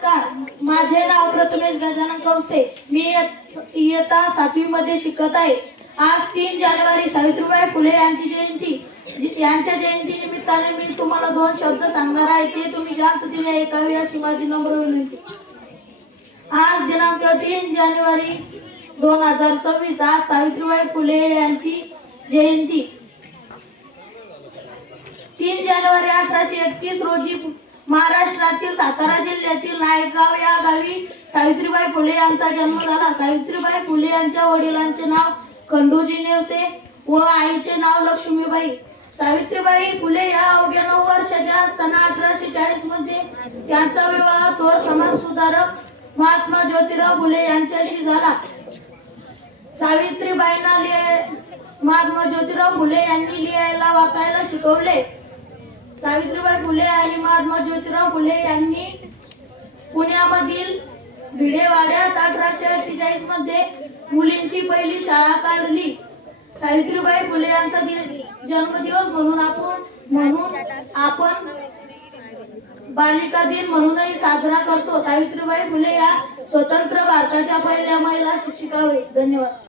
नमस्कार, माझे नाव प्रथमेश गजानन कवसे. मी इयत्ता 7वी मध्ये शिकत आहे. आज 3 जानेवारी सावित्रीबाई फुले यांची जयंती. यांच्या जयंती निमित्ताने मी तुम्हाला 2 शब्द सांगणार आहे, ते तुम्ही शांततेने ऐकावे अशी माझी नम्र विनंती. आज दिनांक 3 जानेवारी 2026 आज सावित्रीबाई फुले यांची जयंती. 3 जानेवारी 1831 रोजी महाराष्ट्रातील सातारा जिल्ह्यातील नायगाव या गावी सावित्रीबाई फुले यांचा जन्म झाला. सावित्रीबाई फुले यांच्या वडिलांचे नाव खंडूजी नेवसे व आईचे नाव लक्ष्मीबाई. सावित्रीबाई फुले या अवघ्या 9 वर्षाच्या असताना 1840 मध्ये त्यांचा विवाह थोर समाजसुधारक महात्मा ज्योतिराव फुले यांच्याशी झाला. सावित्रीबाईंना महात्मा ज्योतिराव फुले यांनी लिहायला वाचायला शिकवले. सावित्रीबाई फुले आणि महात्मा ज्योतिराव फुले यांनी पुण्यामधील भिडेवाड्यात 1848 मध्ये मुलींची पहिली शाळा काढली. सावित्रीबाई फुले यांचा जन्मदिवस म्हणून आपण बालिका दिन म्हणूनही साजरा करतो. सावित्रीबाई फुले या स्वतंत्र भारताच्या पहिल्या महिला शिक्षिका होत्या. धन्यवाद.